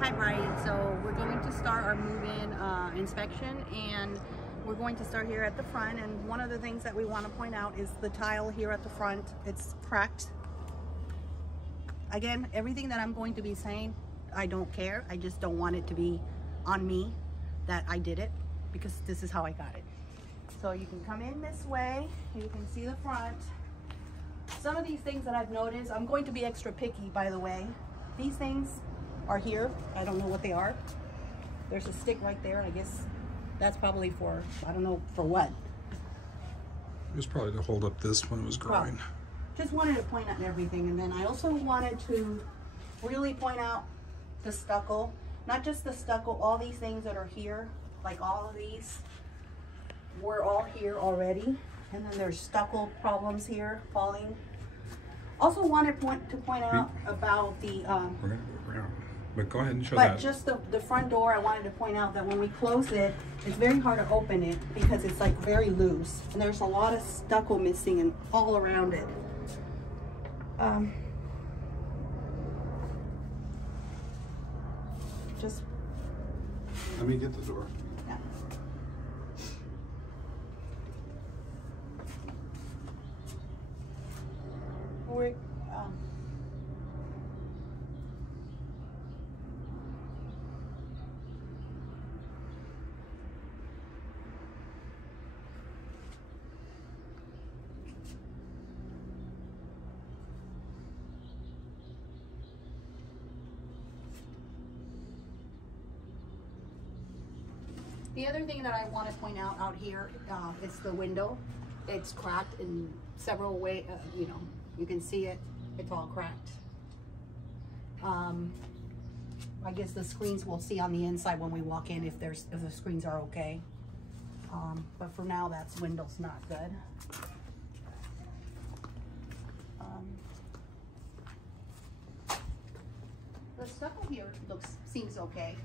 Hi Brian, so we're going to start our move-in inspection, and we're going to start here at the front. And one of the things that we want to point out is the tile here at the front. It's cracked. Again, everything that I'm going to be saying, I don't care. I just don't want it to be on me that I did it, because this is how I got it. So you can come in this way, you can see the front. Some of these things that I've noticed, I'm going to be extra picky, by the way. These things are here. I don't know what they are. There's a stick right there. I guess that's probably for, I don't know for what. It was probably to hold up this when it was growing. Well, just wanted to point out everything. And then I also wanted to really point out the stucco. Not just the stucco, all these things that are here, like all of these were all here already. And then there's stucco problems here, falling. Also wanted to point out about the but go ahead and show that. But just the front door, I wanted to point out that when we close it, it's very hard to open it because it's like very loose. And there's a lot of stucco missing and all around it. Just let me get the door. Yeah. We're, the other thing that I want to point out here is the window. It's cracked in several ways. You know, you can see it. It's all cracked. I guess the screens we'll see on the inside when we walk in if the screens are okay. But for now, that's window's not good. The stucco here seems okay.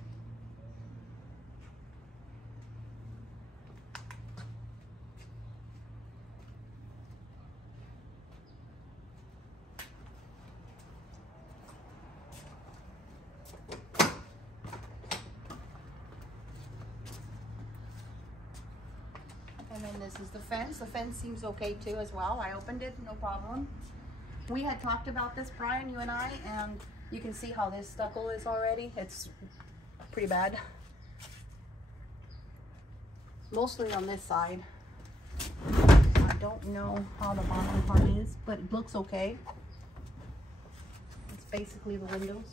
And then this is the fence. The fence seems okay too as well. I opened it, no problem. We had talked about this, Brian, you and I, and you can see how this stucco is already. It's pretty bad. Mostly on this side. I don't know how the bottom part is, but it looks okay. It's basically the windows.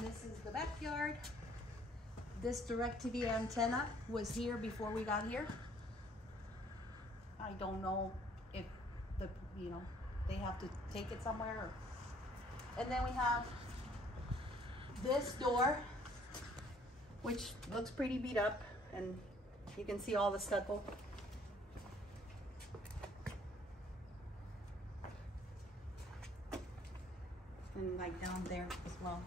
This is the backyard. This DirecTV antenna was here before we got here. I don't know if they have to take it somewhere. And then we have this door, which looks pretty beat up, and you can see all the stucco. And like down there as well.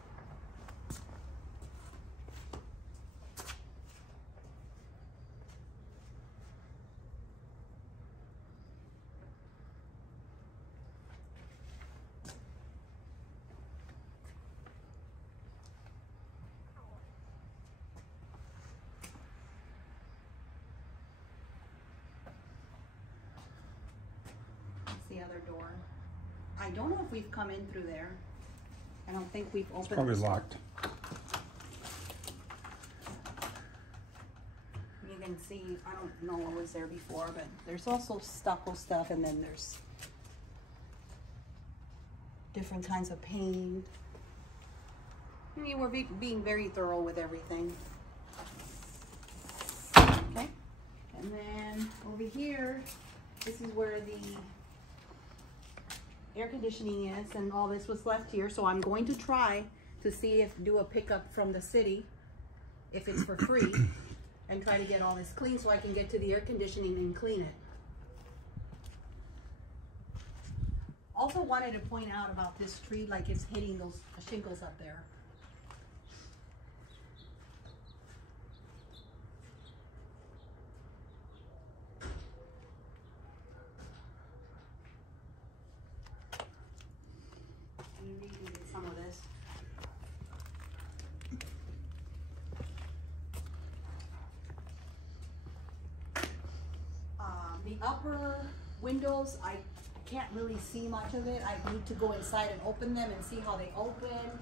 The other door. I don't know if we've come in through there. I don't think we've opened. It's probably locked. You can see, I don't know what was there before, but there's also stucco stuff, and then there's different kinds of paint. I mean, we're being very thorough with everything. Okay, and then over here, this is where the air conditioning is, and all this was left here. So I'm going to try to see if do a pickup from the city if it's for free, and try to get all this clean so I can get to the air conditioning and clean it. Also wanted to point out about this tree, like it's hitting those shingles up there. Maybe you can get some of this. The upper windows, I can't really see much of it. I need to go inside and open them and see how they open,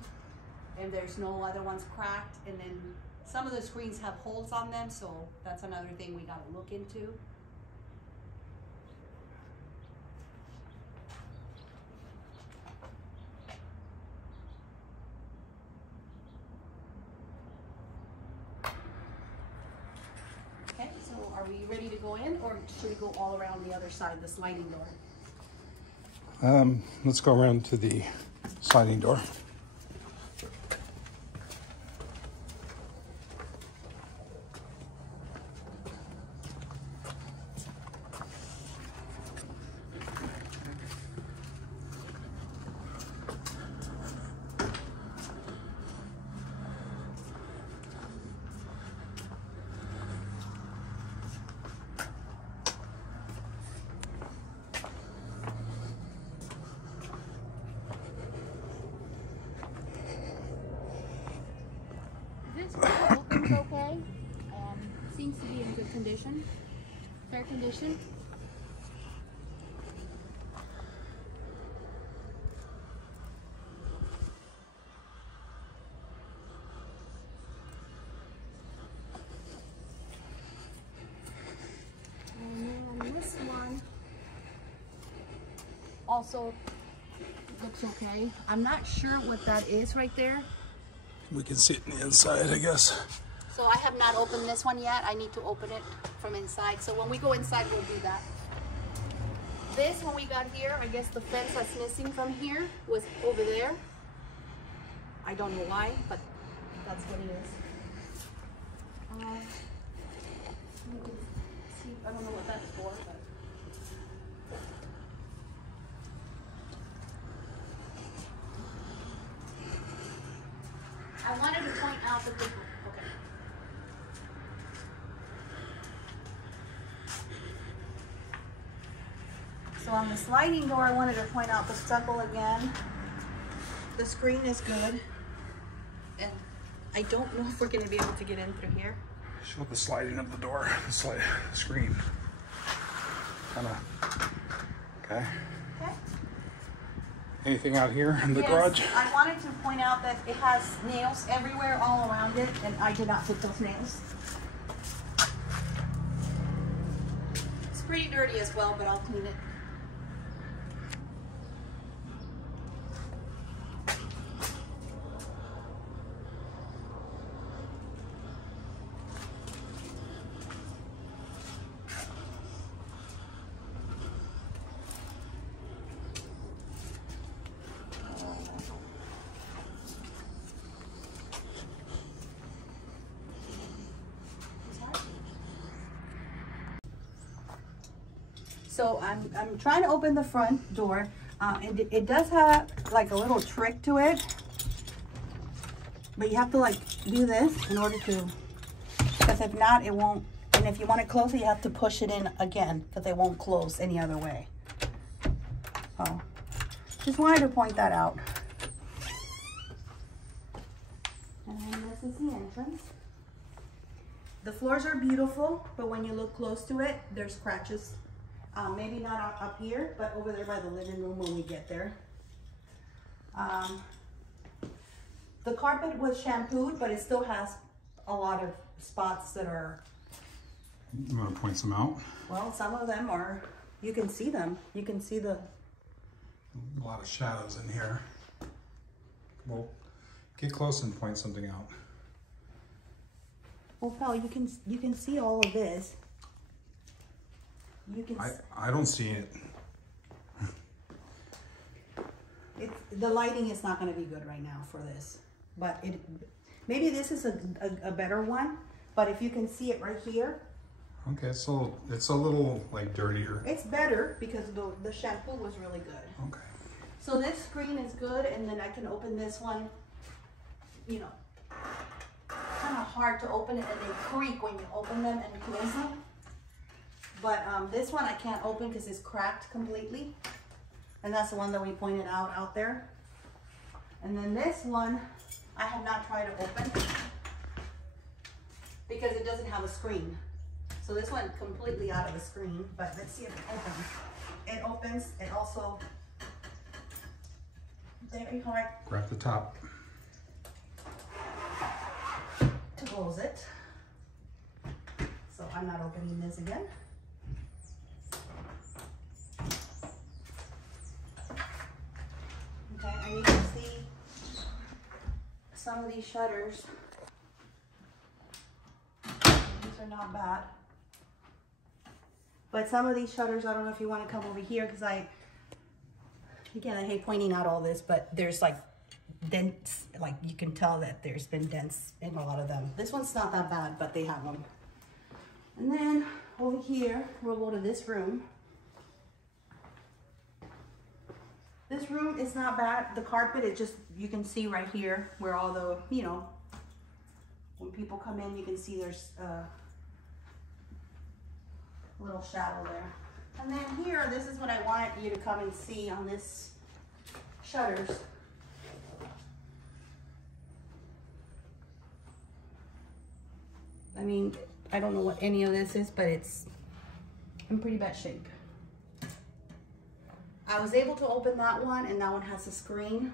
and there's no other ones cracked. And then some of the screens have holes on them, so that's another thing we got to look into. Okay, so are we ready to go in, or should we go all around the other side, the sliding door? Let's go around to the sliding door. This door opens okay. Seems to be in good condition, fair condition. And then this one also looks okay. I'm not sure what that is right there. We can see it on the inside, I guess. So I have not opened this one yet. I need to open it from inside. So when we go inside, we'll do that. This, when we got here, I guess the fence that's missing from here was over there. I don't know why, but that's what it is. You can see, I don't know what that's for, but. I wanted to point out the difference. Okay. So on the sliding door, I wanted to point out the stucco again. The screen is good. And I don't know if we're going to be able to get in through here. Show the sliding of the door, the screen. Kind of, okay. Okay. Anything out here in the Yes, garage? I wanted to point out that it has nails everywhere all around it, and I did not put those nails. It's pretty dirty as well, but I'll clean it. So I'm trying to open the front door, and it does have like a little trick to it, but you have to like do this in order to, because if not, it won't. And if you want it closer, you have to push it in again, because it won't close any other way. Oh, just wanted to point that out. And then this is the entrance. The floors are beautiful, but when you look close to it, there's scratches. Maybe not up here, but over there by the living room when we get there. The carpet was shampooed, but it still has a lot of spots that are... You want to point some out? Well, some of them are, you can see them. You can see the... A lot of shadows in here. Well, get close and point something out. Well, Pal, you can see all of this. You can. I don't see it. The lighting is not going to be good right now for this, but Maybe this is a better one, but if you can see it right here. Okay, so it's a little like dirtier. It's better because the shampoo was really good. Okay. So this screen is good, and then I can open this one, you know, kind of hard to open it, and they creak when you open them and close them. But this one I can't open because it's cracked completely. And that's the one that we pointed out there. And then this one, I have not tried to open because it doesn't have a screen. So this one completely out of the screen, but let's see if it opens. It opens, it also, very hard. Grab the top. To close it. So I'm not opening this again. Okay, I need to see some of these shutters. These are not bad. But some of these shutters, I don't know if you want to come over here because again, I hate pointing out all this, but there's like dents, like you can tell that there's been dents in a lot of them. This one's not that bad, but they have them. And then over here, we'll go to this room. This room is not bad. The carpet, it just, you can see right here where all the, you know, when people come in, you can see there's a little shadow there. And then here, this is what I wanted you to come and see on this shutters. I mean, I don't know what any of this is, but it's in pretty bad shape. I was able to open that one, and that one has a screen.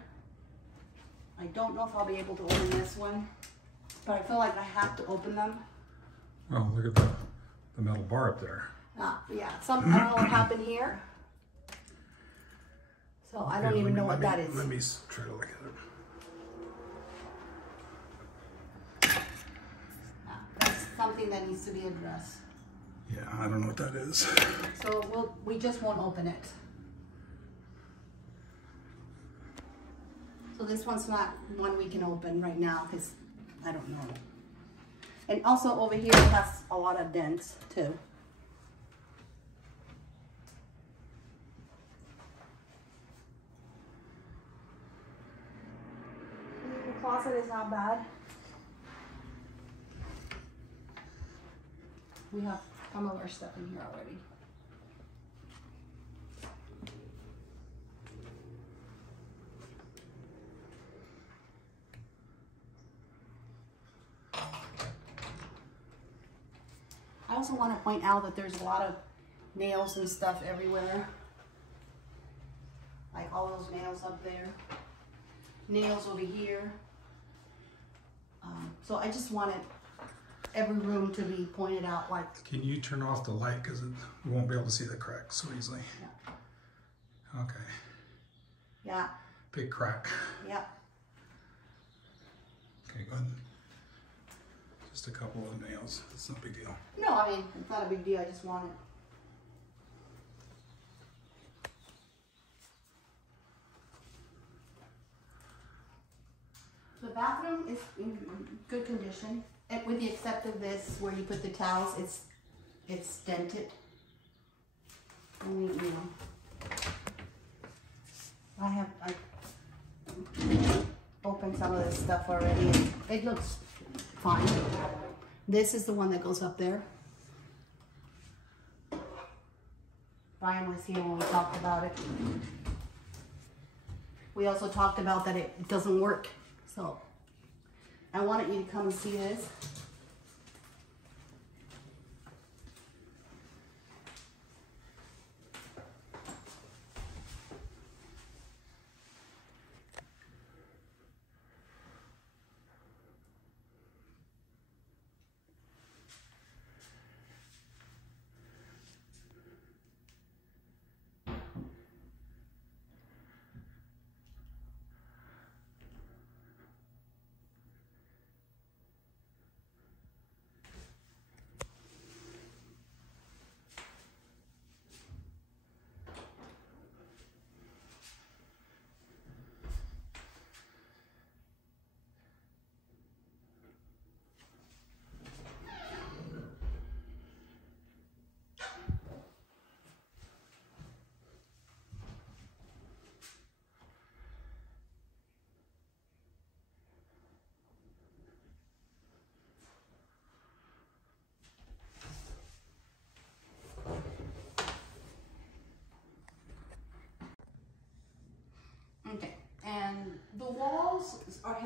I don't know if I'll be able to open this one, but I feel like I have to open them. Oh, look at the metal bar up there. Yeah, I don't know what happened here. So I don't even know what that is. Let me try to look at it. That's something that needs to be addressed. Yeah, I don't know what that is. So we just won't open it. So this one's not one we can open right now because I don't know. And also over here it has a lot of dents too. The closet is not bad. We have some of our stuff in here already. I also want to point out that there's a lot of nails and stuff everywhere. Like all those nails up there. Nails over here. So I just wanted every room to be pointed out like... Can you turn off the light because we won't be able to see the crack so easily? Yeah. Okay. Yeah. Big crack. Yeah. Okay, go ahead. Just a couple of nails. It's no big deal. No, I mean, it's not a big deal. I just want it. The bathroom is in good condition, and with the except of this, where you put the towels, it's dented. Only, you know, I opened some of this stuff already. It looks fine. This is the one that goes up there. Brian was here when we talked about it. We also talked about that it doesn't work. So I wanted you to come and see this.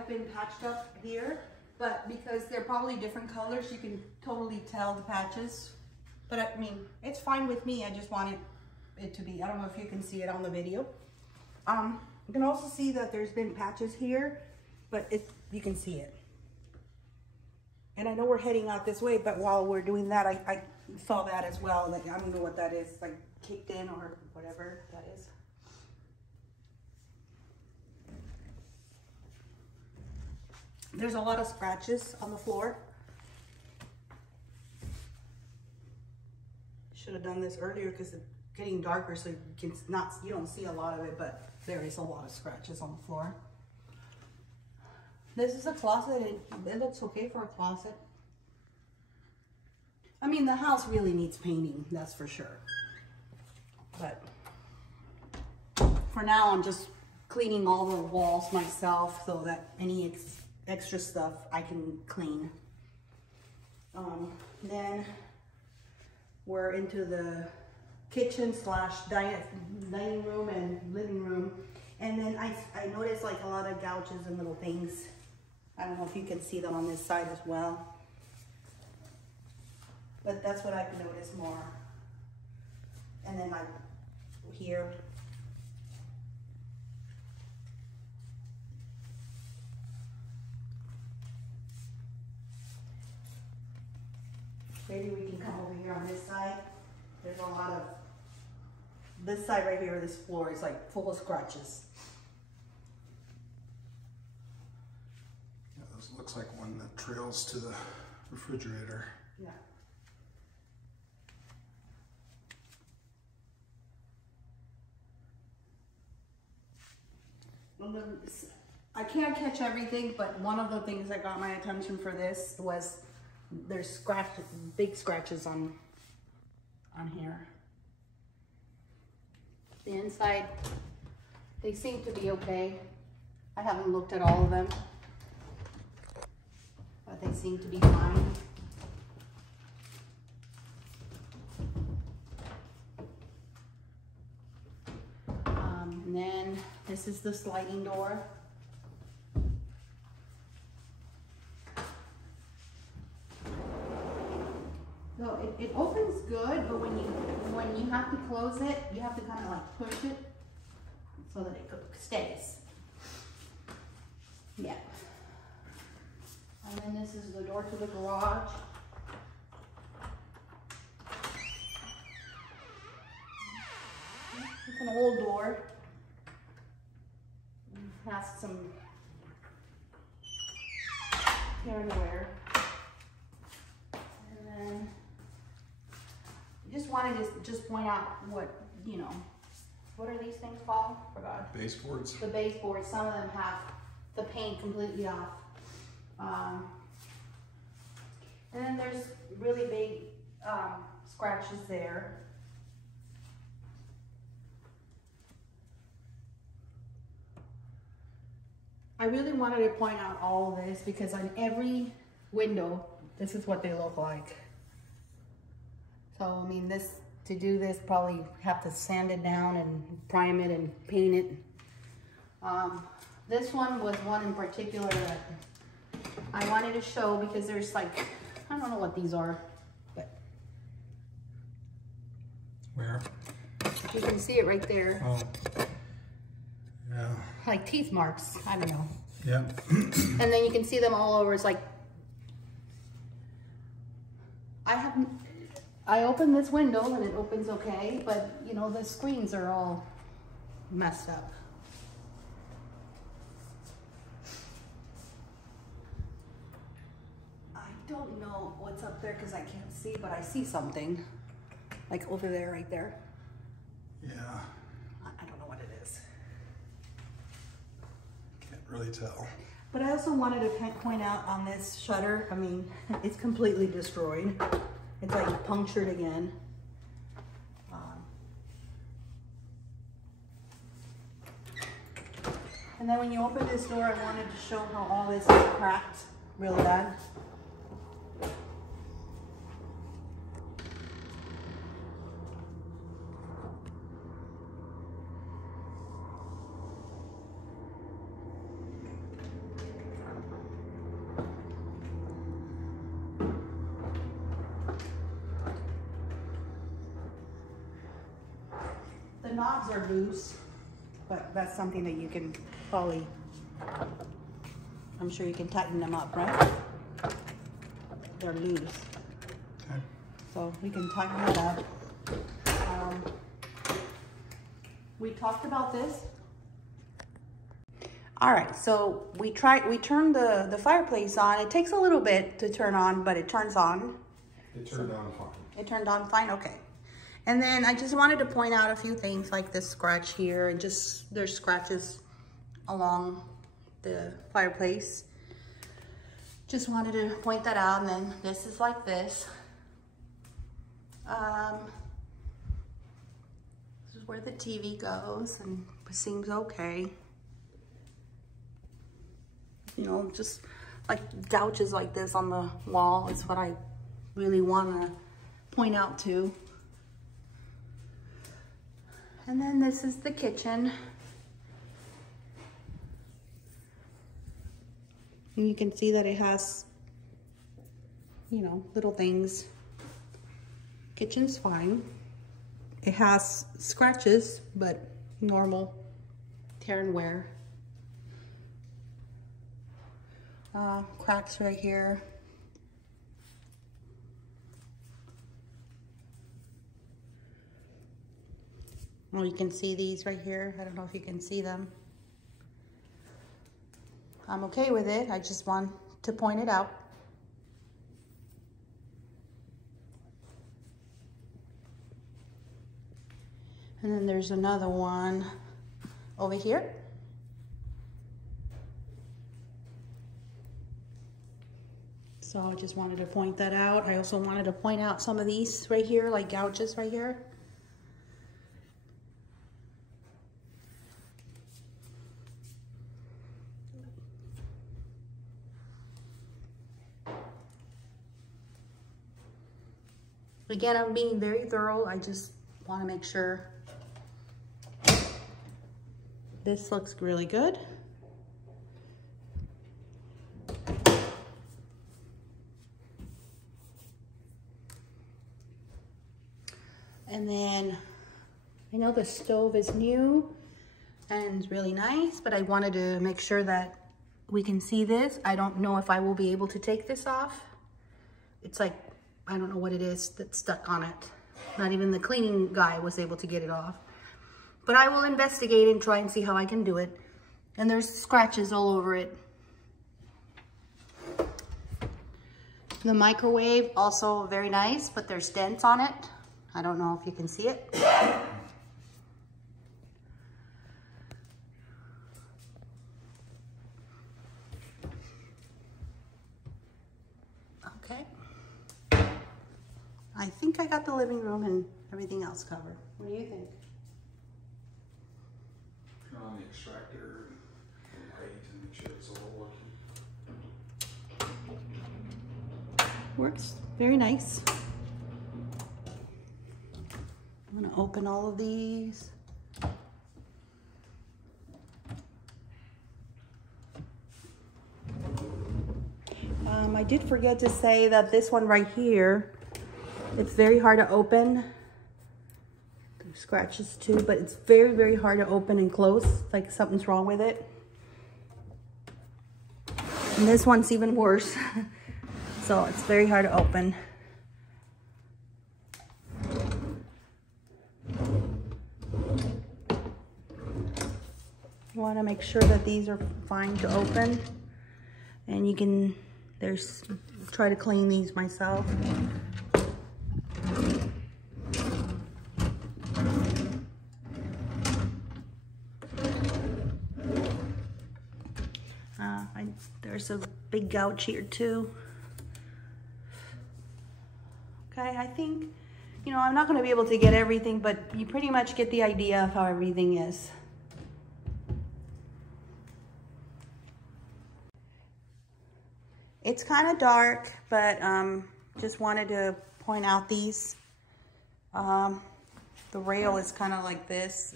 have been patched up here, but because they're probably different colors, you can totally tell the patches. But I mean, it's fine with me. I just wanted it to be, I don't know if you can see it on the video. You can also see that there's been patches here, but you can see it. And I know we're heading out this way, but while we're doing that, I saw that as well. Like, I don't know what that is, like kicked in or whatever that is. There's a lot of scratches on the floor. Should have done this earlier because it's getting darker, so you don't see a lot of it, but there is a lot of scratches on the floor. This is a closet, and it looks okay for a closet. I mean, the house really needs painting, that's for sure. But for now, I'm just cleaning all the walls myself so that any extra stuff I can clean. Then we're into the kitchen / dining room and living room. And then I noticed like a lot of gouges and little things. I don't know if you can see them on this side as well. But that's what I've noticed more. And then like here. Maybe we can come over here on this side. There's a lot of, this side right here, this floor is like full of scratches. Yeah, this looks like one that trails to the refrigerator. Yeah. I can't catch everything, but one of the things that got my attention for this was there's big scratches on here. The inside, they seem to be okay. I haven't looked at all of them, but they seem to be fine. And then this is the sliding door. So it opens good, but when you have to close it, you have to kind of like push it so that it stays. Yeah. And then this is the door to the garage. It's an old door. It has some here and there. And then just wanted to just point out what, you know, what are these things called? Forgot. Baseboards. The baseboards. Some of them have the paint completely off. And then there's really big scratches there. I really wanted to point out all of this because on every window, this is what they look like. So, I mean, to do this, probably have to sand it down and prime it and paint it. This one was one in particular that I wanted to show because there's like, I don't know what these are, but. Where? You can see it right there. Oh, yeah. Like teeth marks, I don't know. Yeah. And then you can see them all over. It's like, I open this window and it opens okay, but you know, the screens are all messed up. I don't know what's up there because I can't see, but I see something. Like over there, right there. Yeah. I don't know what it is. Can't really tell. But I also wanted to point out on this shutter, I mean, it's completely destroyed. It's like punctured again. And then when you open this door, I wanted to show how all this is cracked really bad. knobs are loose, but that's something that you can probably, I'm sure you can tighten them up, right? They're loose. Okay. So we can tighten it up. We talked about this. All right, so we turned the fireplace on. It takes a little bit to turn on, but it turns on. It turned on fine. It turned on fine, okay. And then I just wanted to point out a few things like this scratch here, and just there's scratches along the fireplace. Just wanted to point that out. And then this is like this. This is where the TV goes, and it seems okay. You know, just like gouges like this on the wall is what I really want to point out too. And then this is the kitchen. And you can see that it has, you know, little things. Kitchen's fine. It has scratches, but normal tear and wear. Cracks right here. Well, you can see these right here. I don't know if you can see them. I'm okay with it. I just want to point it out. And then there's another one over here. So I just wanted to point that out. I also wanted to point out some of these right here, like gouges right here. Again, I'm being very thorough. I just want to make sure this looks really good. And then I know the stove is new and it's really nice, but I wanted to make sure that we can see this. I don't know if I will be able to take this off. It's like, I don't know what it is that's stuck on it. Not even the cleaning guy was able to get it off. But I will investigate and try and see how I can do it. And there's scratches all over it. The microwave, also very nice, but there's dents on it. I don't know if you can see it. Okay. I think I got the living room and everything else covered. What do you think? Turn on the extractor and light and make sure it's all working. Works very nice. I'm gonna open all of these. I did forget to say that this one right here, it's very hard to open. There's scratches too, but it's very, very hard to open and close. Like something's wrong with it. And this one's even worse. So it's very hard to open. You want to make sure that these are fine to open. And you can, try to clean these myself. There's a big gouge here too. Okay, I think, you know, I'm not going to be able to get everything, but you pretty much get the idea of how everything is. It's kind of dark, but just wanted to point out these. The rail is kind of like this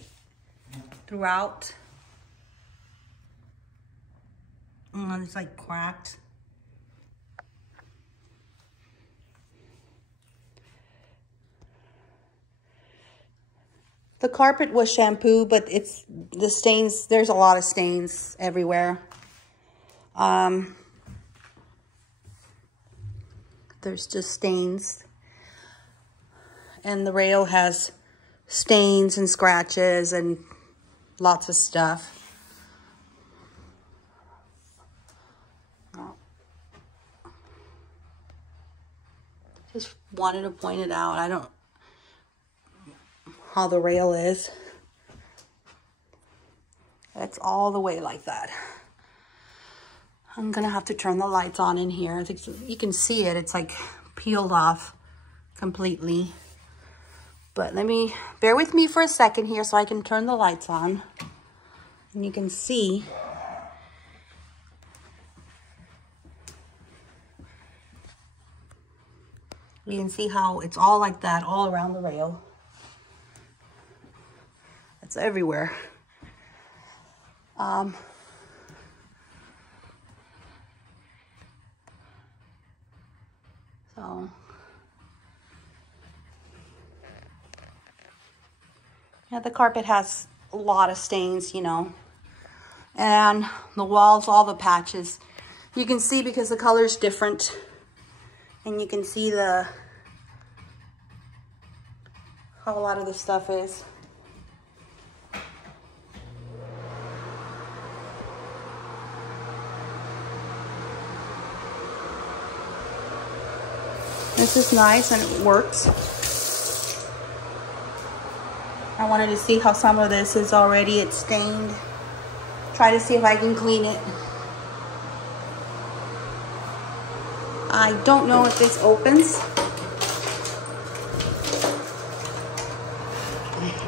throughout. It's like cracked. The carpet was shampoo, but it's the stains. There's a lot of stains everywhere. There's just stains. And the rail has stains and scratches and lots of stuff. Just wanted to point it out. I don't how the rail is. It's all the way like that. I'm gonna have to turn the lights on in here. I think you can see it. It's like peeled off completely. But bear with me for a second here so I can turn the lights on. And you can see how it's all like that all around the rail. It's everywhere. So yeah, the carpet has a lot of stains, you know, and the walls, all the patches. You can see because the color's different, and you can see how a lot of the stuff is. This is nice and it works. I wanted to see how some of this is already, it's stained. Try to see if I can clean it. I don't know if this opens.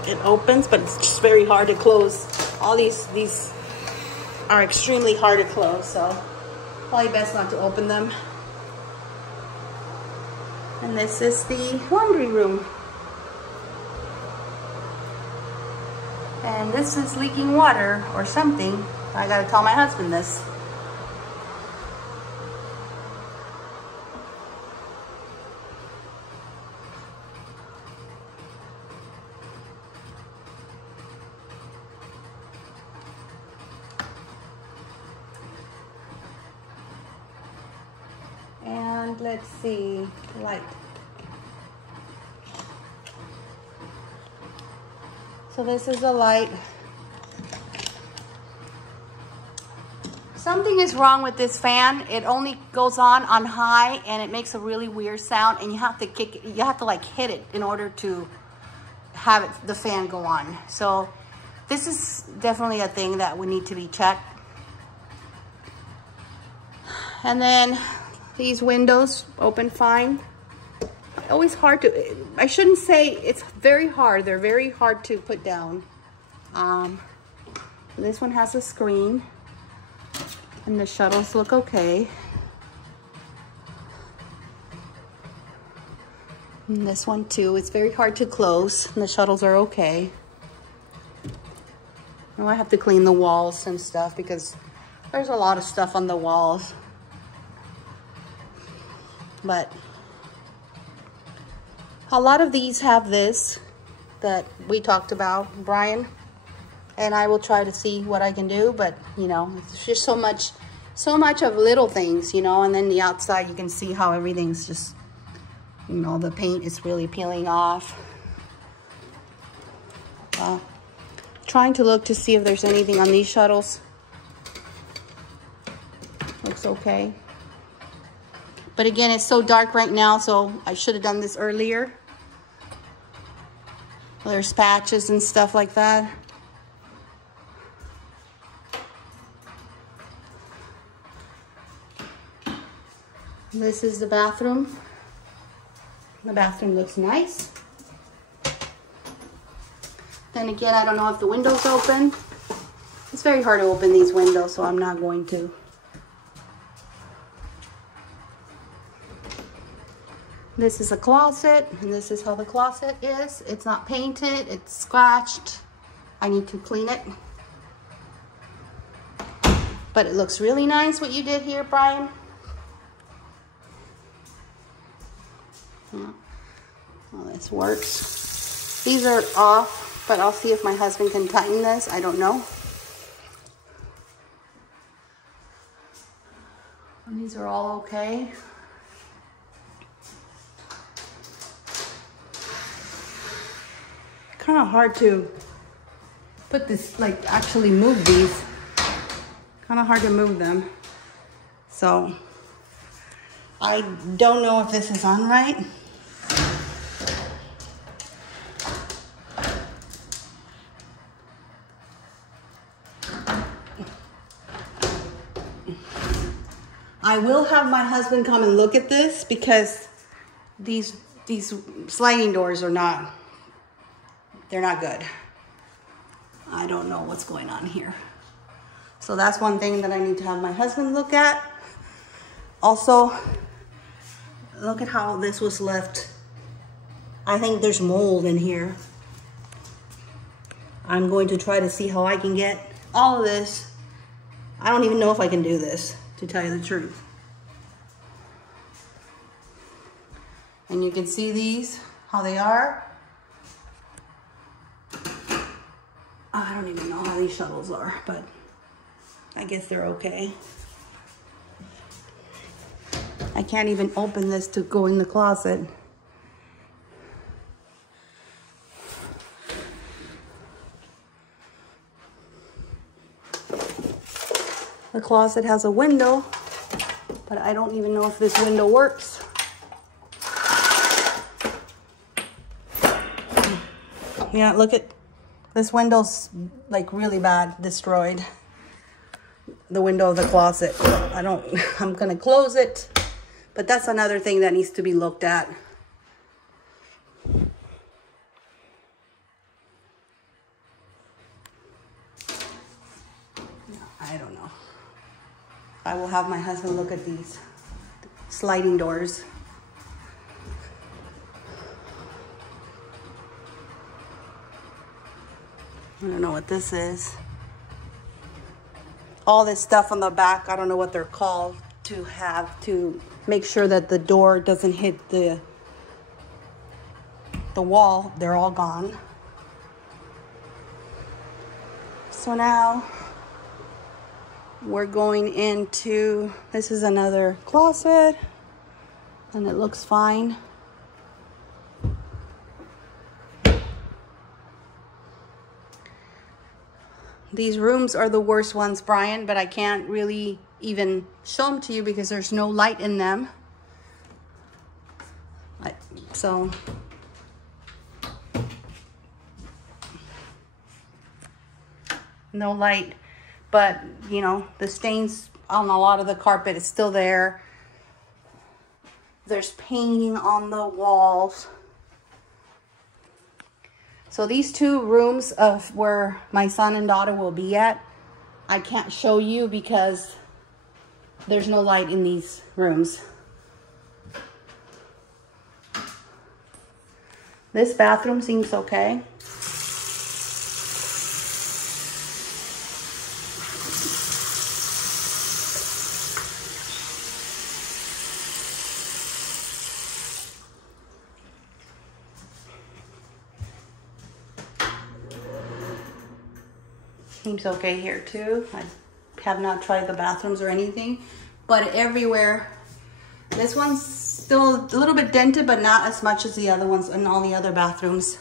It opens, but it's just very hard to close. All these are extremely hard to close, so probably best not to open them. And this is the laundry room. And this is leaking water or something. I gotta tell my husband this. And let's see, light. So this is a light. Something is wrong with this fan. It only goes on high and it makes a really weird sound, and you have to kick it, you have to like hit it in order to have the fan go on. So this is definitely a thing that would need to be checked. And then these windows open fine. Always hard to, I shouldn't say it's very hard. They're very hard to put down. This one has a screen and the shuttles look okay. And this one too, it's very hard to close and the shuttles are okay. Now I have to clean the walls and stuff because there's a lot of stuff on the walls. But a lot of these have this that we talked about, Brian, and I will try to see what I can do, but you know, it's just so much of little things, you know, and then the outside you can see how everything's just, you know, the paint is really peeling off. Trying to look to see if there's anything on these shuttles. Looks okay. But again, it's so dark right now, so I should have done this earlier. There's patches and stuff like that. This is the bathroom. The bathroom looks nice. Then again, I don't know if the window's open. It's very hard to open these windows, so I'm not going to. This is a closet, and this is how the closet is. It's not painted, it's scratched. I need to clean it. But it looks really nice what you did here, Brian. Yeah. Well, this works. These are off. But I'll see if my husband can tighten this. I don't know. And these are all okay. Kind of hard to put this, like actually move these. Kind of hard to move them. So I don't know if this is on right. I will have my husband come and look at this because these sliding doors are not, they're not good. I don't know what's going on here. So that's one thing that I need to have my husband look at. Also, look at how this was left. I think there's mold in here. I'm going to try to see how I can get all of this. I don't even know if I can do this, to tell you the truth. And you can see these, how they are. I don't even know how these shuttles are, but I guess they're okay. I can't even open this to go in the closet. The closet has a window, but I don't even know if this window works. Yeah, look at this window's like really bad, destroyed. The window of the closet. I'm gonna close it, but that's another thing that needs to be looked at. I don't know. I will have my husband look at these sliding doors. I don't know what this is. All this stuff on the back, I don't know what they're called, to have to make sure that the door doesn't hit the wall. They're all gone. So now we're going into, this is another closet, and it looks fine. These rooms are the worst ones, Brian, but I can't really even show them to you because there's no light in them. So no light, but you know, the stains on a lot of the carpet is still there. There's painting on the walls. So these two rooms of where my son and daughter will be at, I can't show you because there's no light in these rooms. This bathroom seems okay. Seems okay here too. I have not tried the bathrooms or anything, but everywhere, this one's still a little bit dented, but not as much as the other ones in all the other bathrooms.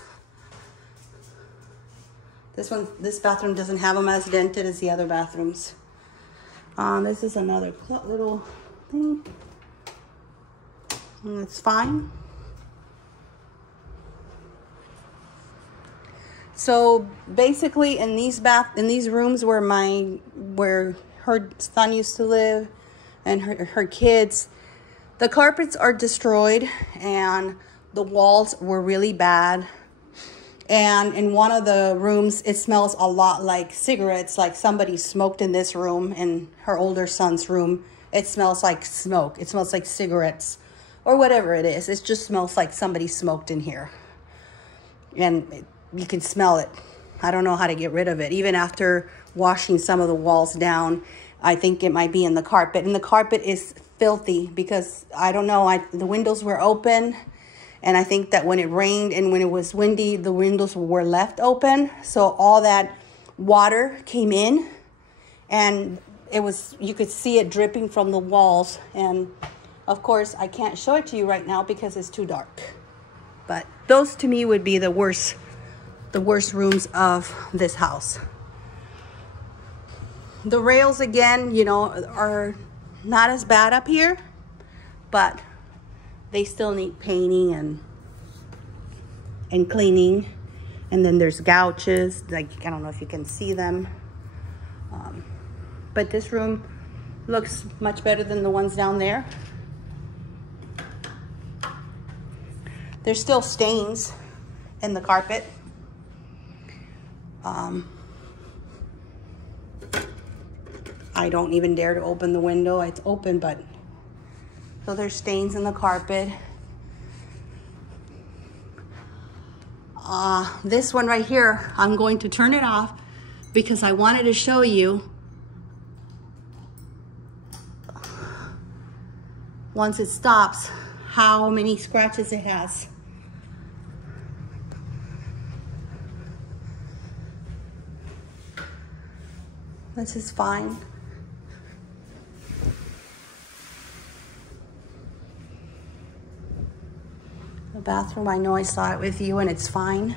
This bathroom doesn't have them as dented as the other bathrooms. This is another little thing. And it's fine. So basically in these rooms where her son used to live and her kids, the carpets are destroyed and the walls were really bad. And in one of the rooms, it smells a lot like cigarettes, like somebody smoked in this room. In her older son's room, it smells like smoke. It smells like cigarettes or whatever it is. It just smells like somebody smoked in here. And you can smell it. I don't know how to get rid of it. Even after washing some of the walls down, I think it might be in the carpet. And the carpet is filthy because, I don't know, the windows were open And I think that when it rained and when it was windy, the windows were left open. So all that water came in, and you could see it dripping from the walls. And of course, I can't show it to you right now because it's too dark. But those to me would be the worst rooms of this house. The rails, again, you know, are not as bad up here, but they still need painting and cleaning. And then there's gouges, like, I don't know if you can see them. But this room looks much better than the ones down there. There's still stains in the carpet. I don't even dare to open the window. It's open, but so there's stains in the carpet. This one right here, I'm going to turn it off because I wanted to show you once it stops how many scratches it has. This is fine. The bathroom, I know I saw it with you and it's fine.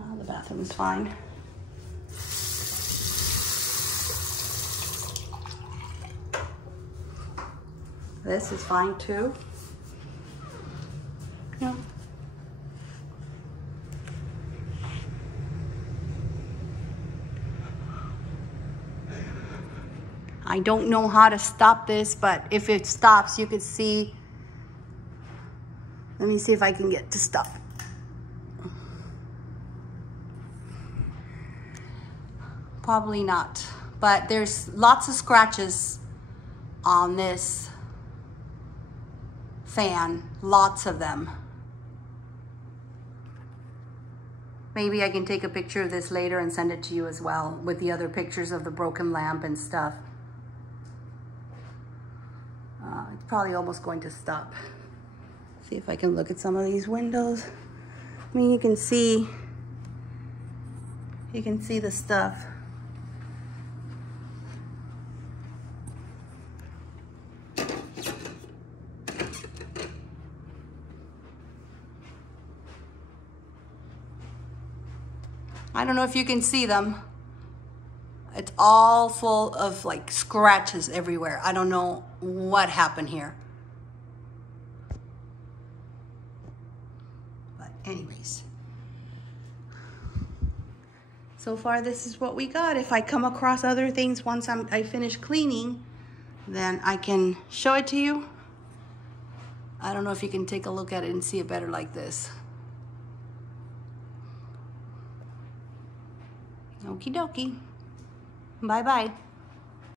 Oh, the bathroom is fine. This is fine too. Yeah. I don't know how to stop this, but if it stops, you can see. Let me see if I can get to stop. Probably not, but there's lots of scratches on this fan, lots of them. Maybe I can take a picture of this later and send it to you as well with the other pictures of the broken lamp and stuff. It's probably almost going to stop. See if I can look at some of these windows. I mean, you can see the stuff. I don't know if you can see them. It's all full of like scratches everywhere. I don't know what happened here. But anyways. So far this is what we got. If I come across other things once I finish cleaning, then I can show it to you. I don't know if you can take a look at it and see it better like this. Okie dokie. Bye-bye.